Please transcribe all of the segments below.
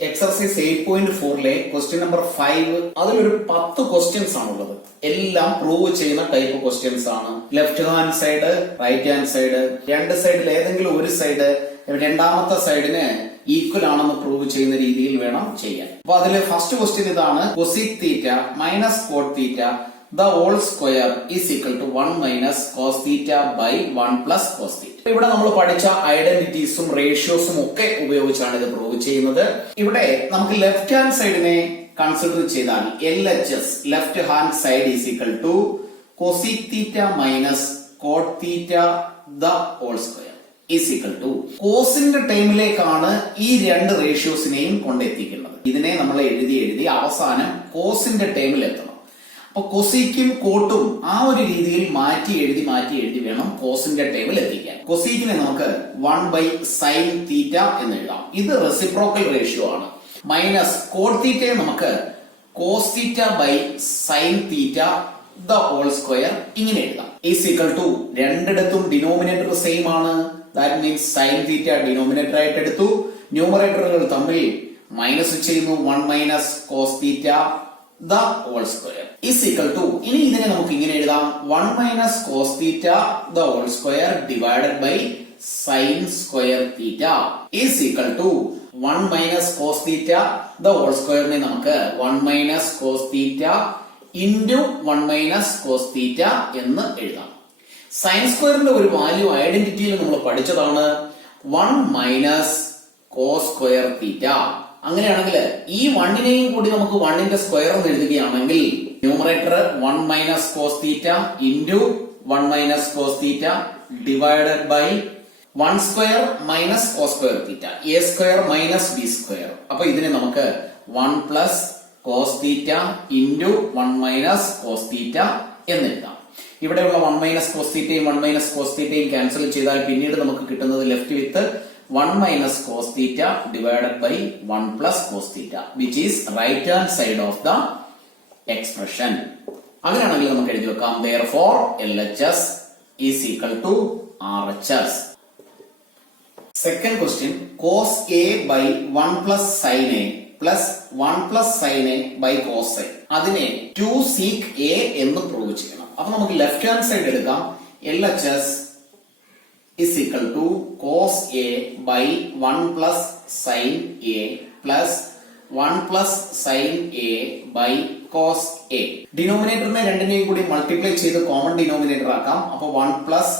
Exercise 8.4 question number 5 അതിലൊരു 10 questions ആണുള്ളത്. എല്ലാം പ്രൂവ് ചെയ്യുന്ന ടൈപ്പ് ക്വസ്റ്റ്യൻസ് ആണ്. Left hand side, right hand side, രണ്ട് സൈഡിൽ ഏതെങ്കിലും ഒരു സൈഡ് രണ്ടാമത്തെ സൈഡിന് ഈക്വൽ ആണെന്ന് പ്രൂവ് ചെയ്യുന്ന രീതിയിൽ വേണം ചെയ്യാൻ. അപ്പൊ അതിൽ ഫസ്റ്റ് ക്വസ്റ്റ്യൻ ഇതാണ്: cosec theta minus cot theta the whole square is equal to 1 minus cos theta by 1 plus cos theta. ഇവിടെ നമ്മൾ പഠിച്ച ഐഡന്റിറ്റീസും റേഷ്യോസും ഒക്കെ ഉപയോഗിച്ചാണ് ഇത് പ്രൂവ് ചെയ്യുന്നത്. ഇവിടെ നമുക്ക് ലെഫ്റ്റ് ഹാൻഡ് സൈഡിനെ കൺസിഡർ ചെയ്താൽ LHS left hand side is equal to cosec theta minus cot theta the whole square is equal to കോസിന്റെ ടൈമിലേക്കാണ് ഈ രണ്ട് റേഷ്യോസിനെയും കൊണ്ടെത്തിക്കുന്നത്. ഇതിനെ നമ്മൾ എഴുതി അവസാനം കോസിന്റെ ടൈമിൽ എത്തണം. അപ്പൊ കൊസീക്കും കോട്ടും ആ ഒരു രീതിയിൽ മാറ്റി എഴുതി വേണം കോസിന്റെ ടേബിൾ എത്തിക്കാൻ. കൊസീക്കിനെ നമുക്ക് 1 ബൈ സൈൻ തീറ്റ എന്ന് എഴുതാം. ഇത് റെസിപ്രോക്കൽ റേഷ്യോ ആണ്. മൈനസ് കോട്ട് തീറ്റയെ നമുക്ക് cos theta by sine theta the whole square ഇങ്ങനെ എഴുതാം. ഈസ് ഈക്വൽ ടു രണ്ടിടത്തും ഡിനോമിനേറ്റർ സെയിം ആണ്. That means sine theta denominator ആയിട്ട് എടുത്തു. ന്യൂമറേറ്ററുകൾ തമ്മിൽ മൈനസ് ചെയ്യുന്നു. 1 minus cos theta the whole square is equal to, ഇനി ഇതിനെ നമുക്ക് ഇങ്ങനെ എഴുതാം: 1 minus cos theta the whole square divided by sin square theta is equal to 1 minus cos theta the whole square നെ നമുക്ക് 1 minus cos theta into 1 minus cos theta എന്ന് എഴുതാം. sin squareന്റെ ഒരു വാല്യൂ ഐഡന്റിറ്റിയിൽ നമ്മൾ പഠിച്ചതാണ് 1 minus cos square theta. അങ്ങനെയാണെങ്കിൽ ഈ 1നെയും കൂടി നമുക്ക് 1ന്റെ സ്ക്വയർ എന്ന് എഴുതുകയാണെങ്കിൽ numerator 1 minus cos theta into 1 minus cos theta divided by 1 square minus cos square theta, A square minus B square. അപ്പൊ ഇതിനെ നമുക്ക് 1 plus cos theta into 1 minus cos theta എന്ന് എഴുതാം. ഇവിടെയുള്ള 1 മൈനസ് കോസ് തീറ്റയും 1 മൈനസ് കോസ് തീറ്റയും cancel ചെയ്താൽ പിന്നീട് നമുക്ക് കിട്ടുന്നത് left with 1 minus cos theta divided by 1 plus cos theta, which is right hand side of the expression. അങ്ങനെയാണെങ്കിൽ നമുക്ക് എഴുതി വെക്കാം: therefore LHS is equal to RHS. Second question: cos A by 1 plus sin A plus 1 plus sin A by cos A. അതിനെ 2 sec A എന്ന് prove ചെയ്യണം. അപ്പൊ നമുക്ക് left hand side എടുക്കാം. LHS is equal to cos A by 1 plus sin A plus 1 plus sin A by cos A. ഡിനോമിനേറ്ററിനെ രണ്ടിനെയും കൂടി multiply ചെയ്ത് common denominator ആക്കാം. അപ്പൊ 1 plus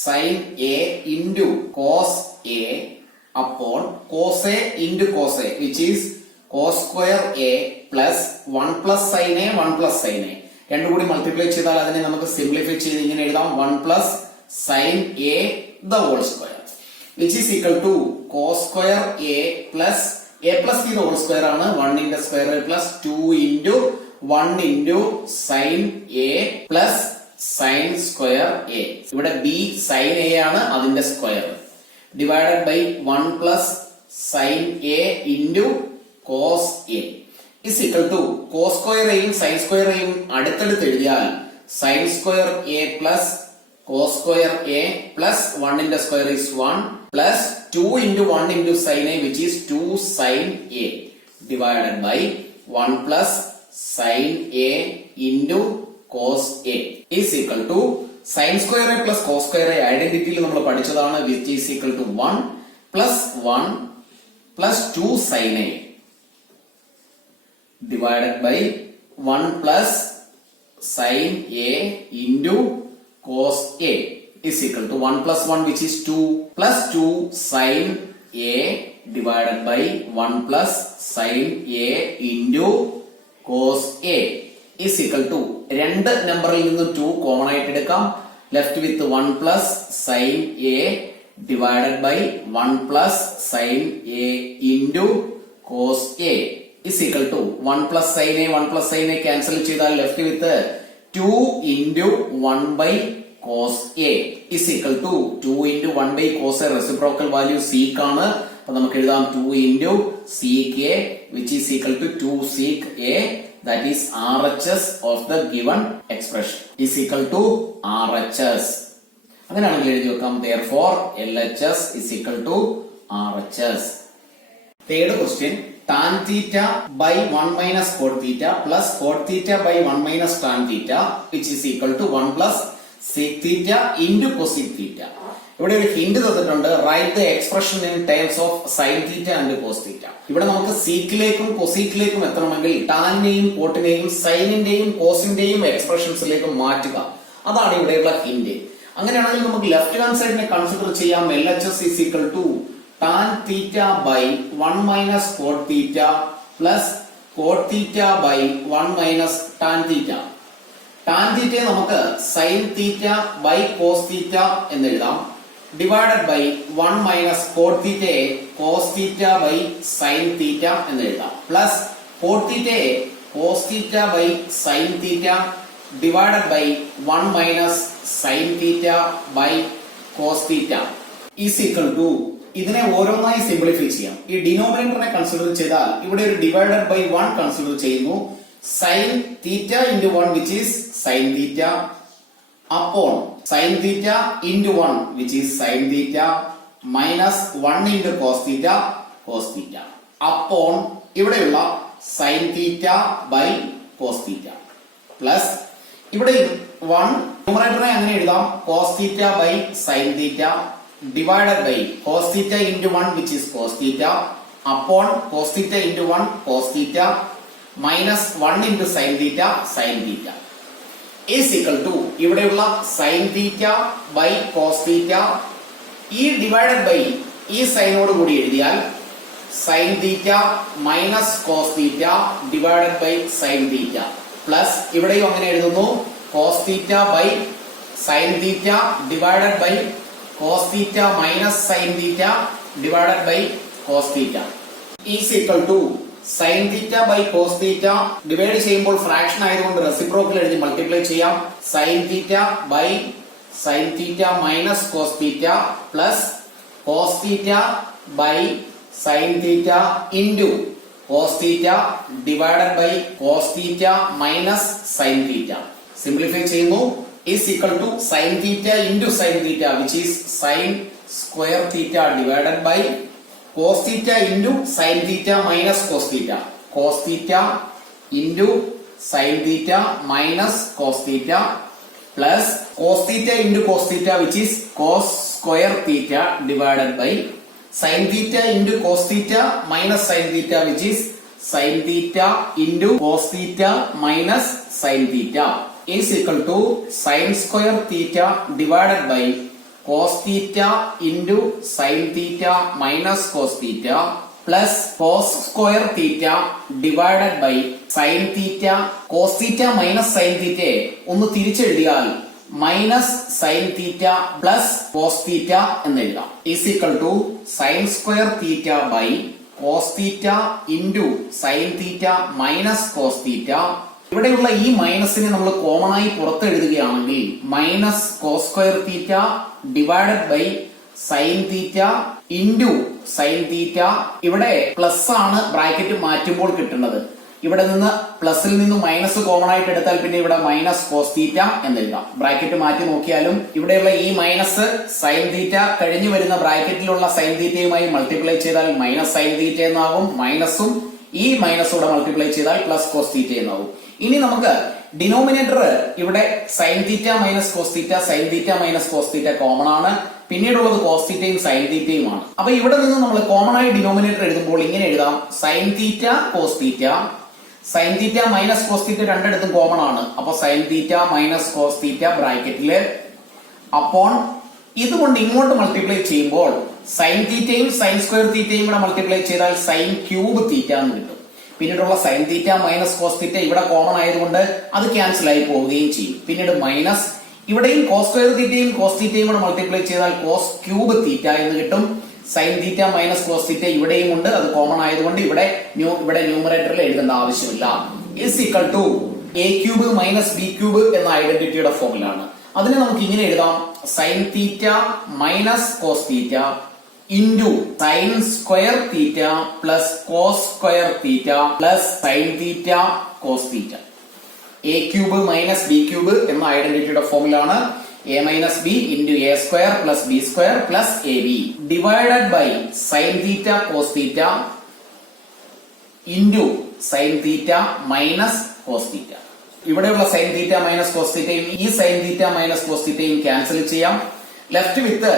sin A into cos A upon cos A into cos A, which is cos square A plus 1 plus sin A 1 plus sin A. രണ്ടും കൂടി multiply ചെയ്താൽ അതിനെ നമുക്ക് സിംപ്ലിഫൈ ചെയ്ത് ഇങ്ങനെ എഴുതാം: 1 plus sin A the whole square, which is equal to cos square A plus B the whole square ആണ്. 1 into square plus 2 into 1 into sin A plus sin square A. ഇവിടെ B sin A ആണ്, അതിന്റെ square divided by 1 plus sin A into cos A is equal to cos square Aയും sin square Aയും അടുത്തടുത്ത് എഴുതിയാൽ sin square A plus cos square A plus 1 into square is 1 plus 2 into 1 into sin A, which is 2 sin A divided by 1 plus sin A into cos A is equal to sin square A plus cos square A ഐഡന്റിറ്റിയിൽ നമ്മൾ പഠിച്ചതാണ്, which is equal to 1 plus 1 plus 2 sin A divided by 1 plus sin A into cos A is equal to 1 plus 1, which is 2 plus 2 sin A divided by 1 plus sin A into cos A is equal to രണ്ട് നമ്പറിൽ നിന്നും 2 common ആയിട്ട് എടുക്കാം. Left with 1 plus sin A divided by 1 plus sin A into cos A is equal to 1 plus sin A 1 plus sin A cancel ചെയ്താൽ left with 2 into 1 by cos A is equal to 2 into 1 by cos A. Reciprocal value sec ആണ്. അപ്പൊ നമുക്ക് എഴുതാം 2 into sec A, which is equal to 2 sec A, that is RHS of the given expression is equal to RHS. അങ്ങനെയാണെങ്കിൽ എഴുതി വെക്കാം: therefore LHS is equal to RHS. Third question: tan theta by 1 minus cot theta plus cot theta by 1 minus tan theta which is equal to 1 plus sec theta into cosec theta. ഇവിടെ ഒരു hint തന്നിട്ടുണ്ട്, write the expression in terms of sine theta and cos theta. ഇവിടെ നമുക്ക് സീക്കിലേക്കും കൊസീക്കിലേക്കും എത്തണമെങ്കിൽ ടാനിനെയും കോട്ടിനെയും സൈനിന്റെയും കോസിന്റെയും എക്സ്പ്രഷൻസിലേക്കും മാറ്റുക. അതാണ് ഇവിടെയുള്ള hint. അങ്ങനെയാണെങ്കിൽ നമുക്ക് ലെഫ്റ്റ് ഹാൻഡ് സൈഡിനെ കൺസിഡർ ചെയ്യാം. LHS is equal to tan theta by 1 minus cot theta plus cot theta by 1 minus tan theta. tan theta നമുക്ക് sin theta by cos theta എന്ന് എഴുതാം. Divided by 1 minus cot theta cos theta by sin theta എന്ന് എഴുതാം. Plus cot theta cos theta by sin theta divided by 1 minus sin theta by cos theta is equal to, ഇതിനെ ഓരോന്നായി simplify ചെയ്യാം. ഈ ഡിനോമിനേറ്ററിനെ consider ചെയ്താൽ ഇവിടെ ഒരു divided by 1 consider ചെയ്യുന്നു. sin theta into 1 which is sin theta upon sin theta into 1 which is sin theta minus 1 into cos theta cos theta upon ഇവിടെയുള്ള sin theta by cos theta plus ഇവിടെ 1 ന്യൂമറേറ്ററിനെ അങ്ങനെ എഴുതാം cos theta by sin theta divided by cos theta into 1 which is cos theta upon cos theta into 1 cos theta minus 1 into sin theta sin theta is equal to ഇവിടെയുള്ള sin theta by cos theta ഈ divided by ഈ സൈനോട് കൂടി എഴുതിയാൽ sin theta minus cos theta divided by sin theta plus ഇവിടെയും അങ്ങനെ എഴുതുന്നു cos theta by sin theta divided by cos theta minus sin theta divided by cos theta is equal to sin theta by cos theta divide ചെയ്യുമ്പോൾ fraction ആയതുകൊണ്ട് reciprocal എഴുതി multiply ചെയ്യാം. sin theta by sin theta minus cos theta plus cos theta by sin theta into cos theta divided by cos theta minus sin theta. Simplify ചെയ്യുന്നു is equal to sin theta into sin theta which is sin square theta divided by cos theta into sin theta minus cos theta cos theta into sin theta minus cos theta plus cos theta into cos theta which is cos square theta divided by sin theta into cos theta minus sin theta which is sin theta into cos theta minus sin theta is equal to sin square theta divided by cos theta into sin theta minus cos theta plus cos square theta divided by sin theta cos theta minus sin theta ഒന്ന് തിരിച്ചെഴുതിയാൽ minus sin theta plus cos theta എന്ന് എഴുതാം is equal to sin square theta by cos theta into sin theta minus cos theta. ഇവിടെയുള്ള ഈ മൈനസിനെ നമ്മൾ common ആയി പുറത്ത് എഴുതുകയാണെങ്കിൽ minus cos square theta divided by sine theta into sine theta. ഇവിടെ plus ആണ് ബ്രാക്കറ്റ് മാറ്റുമ്പോൾ കിട്ടുന്നത്. ഇവിടെ നിന്ന് പ്ലസിൽ നിന്ന് മൈനസ് കോമൺ ആയിട്ട് എടുത്താൽ പിന്നെ ഇവിടെ മൈനസ് കോസ് തീറ്റ എന്നെഴുതാം. ബ്രാക്കറ്റ് മാറ്റി നോക്കിയാലും ഇവിടെയുള്ള ഈ മൈനസ് സൈൻ തീറ്റ കഴിഞ്ഞു വരുന്ന ബ്രാക്കറ്റിലുള്ള സൈൻ തീറ്റയുമായി മൾട്ടിപ്ലൈ ചെയ്താൽ മൈനസ് സൈൻ തീറ്റ എന്നാകും. മൈനസും ഈ മൈനസോടെ മൾട്ടിപ്ലൈ ചെയ്താൽ പ്ലസ് കോസ് തീറ്റ എന്നാകും. ഇനി നമുക്ക് ഡിനോമിനേറ്റർ ഇവിടെ sine theta minus cos theta sine theta minus cos theta common ആണ്. പിന്നീടുള്ളത് കോസ് തീറ്റയും സൈൻ തീറ്റയുമാണ്. അപ്പൊ ഇവിടെ നിന്ന് നമ്മൾ കോമൺ ആയി ഡിനോമിനേറ്റർ എഴുതുമ്പോൾ ഇങ്ങനെ എഴുതാം sine theta cos theta sine theta minus cos theta രണ്ടിടത്തും കോമൺ ആണ്. അപ്പൊ sine theta minus cos theta ബ്രാക്കറ്റില് അപ്പോൾ ഇതുകൊണ്ട് ഇങ്ങോട്ട് മൾട്ടിപ്ലൈ ചെയ്യുമ്പോൾ സൈൻ തീറ്റയും സൈൻ സ്ക്വയർ തീറ്റയും കൂടെ മൾട്ടിപ്ലൈ ചെയ്താൽ സൈൻ ക്യൂബ് തീറ്റ എന്ന് കിട്ടും. പിന്നീടുള്ള sine theta minus cos theta ഇവിടെ കോമൺ ആയതുകൊണ്ട് അത് ക്യാൻസൽ ആയി പോവുകയും ചെയ്യും. പിന്നീട് മൈനസ് ഇവിടെയും കോസ് സ്ക്വയർ തീറ്റയും കോസ് തീറ്റയും കൂടെ മൾട്ടിപ്ലൈ ചെയ്താൽ കോസ് ക്യൂബ് തീറ്റ എന്ന് കിട്ടും. Sine theta minus cos theta ഇവിടെയും ഉണ്ട്, അത് കോമൺ ആയതുകൊണ്ട് ഇവിടെ ന്യൂമറേറ്ററിൽ എഴുതേണ്ട ആവശ്യമില്ല. Is equal to A cube minus B cube എന്ന ഐഡന്റിറ്റിയുടെ ഫോമിലാണ്. അതിനെ നമുക്ക് ഇങ്ങനെ എഴുതാം sine theta minus cos theta into sin square theta plus cos square theta plus sin theta cos theta. a cube minus b cube എന്ന ഐഡന്റിറ്റിയുടെ ഫോമിലാണ് a minus b into a square plus b square plus ab divided by sin theta cos theta into sine theta minus cos theta. ഇവിടെയുള്ള sine theta minus cos തീറ്റയും ഈ sine theta minus cos തീറ്റയും cancel ചെയ്യാം. Left with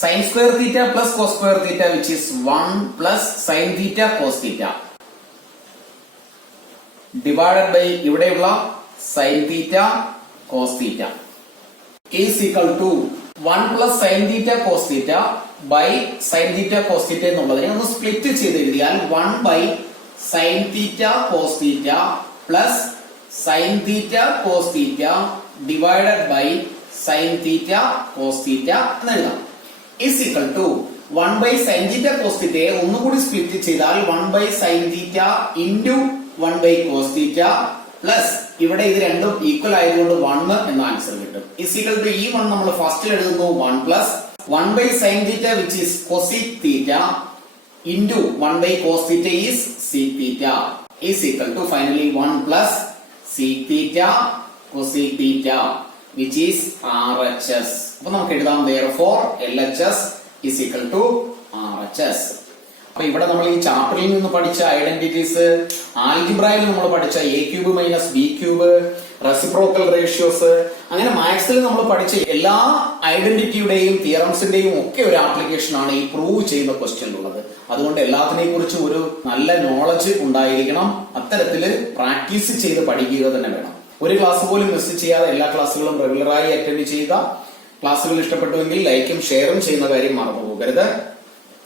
sine square theta plus cos square theta which is 1 plus sine theta cos theta divided by ഇവിടെയുള്ള sine theta cos theta is equal to 1 plus sine theta cos theta by sine theta cos theta എന്നുള്ളതിനെ ഒന്ന് split ചെയ്ത് എഴുതിയാൽ 1 by sine theta cos theta plus sine theta cos theta divided by sine theta cos theta എന്ന് എഴുതാം. Is equal to 1 by sine theta cos തീറ്റയെ ഒന്നുകൂടി split ചെയ്താൽ 1 by sine theta into 1 by cos theta plus ഇവിടെ ഇത് രണ്ടും equal ആയതുകൊണ്ട് 1 എന്ന ആൻസർ കിട്ടും. ഈസ് ഈക്വൽ ടു ഈ 1 നമ്മൾ ഫസ്റ്റിൽ എഴുതുന്നു 1 plus 1 by sine theta which is cosec theta into 1 by cos theta is sec theta is equal to finally 1 plus sec theta cosec theta which is RHS. അപ്പൊ നമുക്ക് എഴുതാം therefore LHS is equal to RHS. അപ്പൊ ഇവിടെ നമ്മൾ ഈ ചാപ്റ്ററിൽ നിന്ന് പഠിച്ച ഐഡന്റിറ്റീസ്, ആൽജിബ്രയിൽ നമ്മൾ പഠിച്ച A cube minus B cube, reciprocal ratios, അങ്ങനെ മാത്സിൽ നമ്മൾ പഠിച്ച എല്ലാ ഐഡന്റിറ്റിയുടെയും തിയറംസിന്റെയും ഒക്കെ ഒരു ആപ്ലിക്കേഷൻ ആണ് ഈ പ്രൂവ് ചെയ്യുന്ന ക്വസ്റ്റ്യനിലുള്ളത്. അതുകൊണ്ട് എല്ലാത്തിനെ കുറിച്ച് ഒരു നല്ല നോളജ് ഉണ്ടായിരിക്കണം. അത്തരത്തില് പ്രാക്ടീസ് ചെയ്ത് പഠിക്കുക തന്നെ വേണം. ഒരു ക്ലാസ് പോലും മിസ് ചെയ്യാതെ എല്ലാ ക്ലാസ്സുകളും റെഗുലറായി അറ്റൻഡ് ചെയ്യുക. ക്ലാസ്സുകൾ ഇഷ്ടപ്പെട്ടുവെങ്കിൽ ലൈക്കും ഷെയറും ചെയ്യുന്ന കാര്യം മറന്നു പോകരുത്.